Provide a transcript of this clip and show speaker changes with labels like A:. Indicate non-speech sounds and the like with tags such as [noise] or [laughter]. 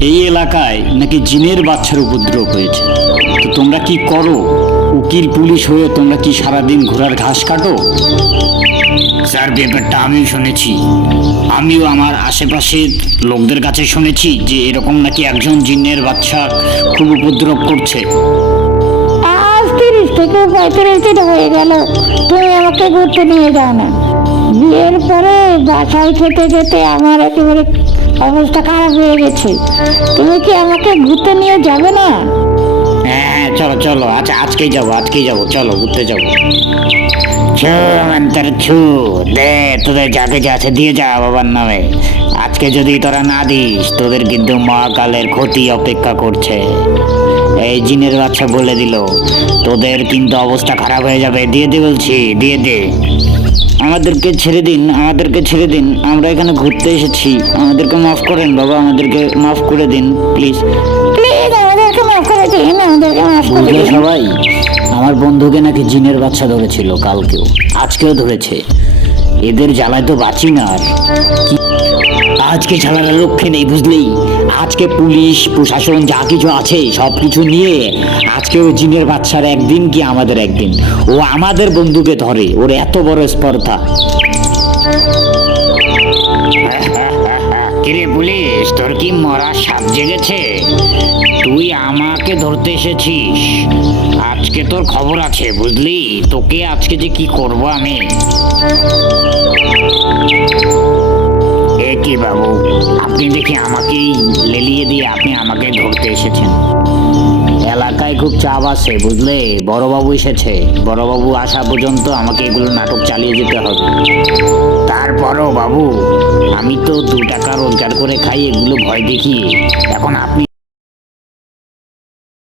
A: এই এলাকায় নাকি জিনের বাচ্চার উপদ্রব হয়েছে? তো তোমরা কি করো? উকিল পুলিশ হয়ে তোমরা কি সারাদিন ঘোড়ার ঘাস কাটো? স্যার, ব্যাপারটা আমিও শুনেছি। আমিও আমার আশেপাশের লোকদের কাছে শুনেছি যে এরকম নাকি একজন জিনের বাচ্চা খুব উপদ্রব করছে।
B: আজ তিরিশ থেকে পঁয়ত্রিশ দিন হয়ে গেল। তুমি আমাকে ঘুরতে নিয়ে যাও না। বিয়ের পরে বাসায় খেতে যেতে আমার একেবারে অবস্থা খারাপ হয়ে গেছে। তুমি কি আমাকে ঘুরতে নিয়ে যাবে না?
A: হ্যাঁ চলো চলো। আচ্ছা আজকেই যাব আজকেই যাব। চলো, ঘুরতে যাব। ছু, অন্তর ছু। দে, তোদের যা কিছু আছে দিয়ে যা বাবার নামে। আজকে যদি তোরা না দিস, তোদের কিন্তু মহাকালের ক্ষতি অপেক্ষা করছে। এই জিনের বাচ্চা বলে দিল, তোদের কিন্তু অবস্থা খারাপ হয়ে যাবে। দিয়ে দে বলছি, দিয়ে দে। আমাদেরকে ছেড়ে দিন আমাদেরকে ছেড়ে দিন। আমরা এখানে ঘুরতে এসেছি। আমাদেরকে মাফ করেন বাবা আমাদেরকে মাফ করে দিন প্লিজ
B: প্লিজ আমাদেরকে মাফ করে দিন আমাদেরকে মাফ করে দিন।
A: সবাই? আমার বন্ধুকে নাকি জিনের বাচ্চা ধরেছিল কালকেও আজকেও ধরেছে। এদের জ্বালায় তো বাঁচি না আর। আজকে ছাড়ার লক্ষ্যে নেই বুঝলেই আজকে পুলিশ, প্রশাসন যা কিছু আছে, সব কিছু নিয়ে আজকে ও জিনের বাচ্চার একদিন কি আমাদের একদিন। ও আমাদের বন্ধুকে ধরে, ওর এত বড় স্পর্ধা। [laughs] কিরে পুলিশ, তোর কি মরা সাপ জেগেছে? তুই আমাকে ধরতে এসেছিস। আজকে তোর খবর আছে, বুঝলি? তোকে আজকে যে কি করব আমি? আমাকেই লেলিয়ে দিয়ে আপনি আমাকে ধরতে এসেছেন। এলাকায় খুব চাপ আছে, বুঝলে? বড়বাবু এসেছে। বড়বাবু আসা পর্যন্ত আমাকে এগুলো নাটক চালিয়ে যেতে হবে। তারপরও বাবু, আমি তো দু টাকা রোজগার করে খাই, এগুলো ভয় দেখিয়ে। এখন আপনি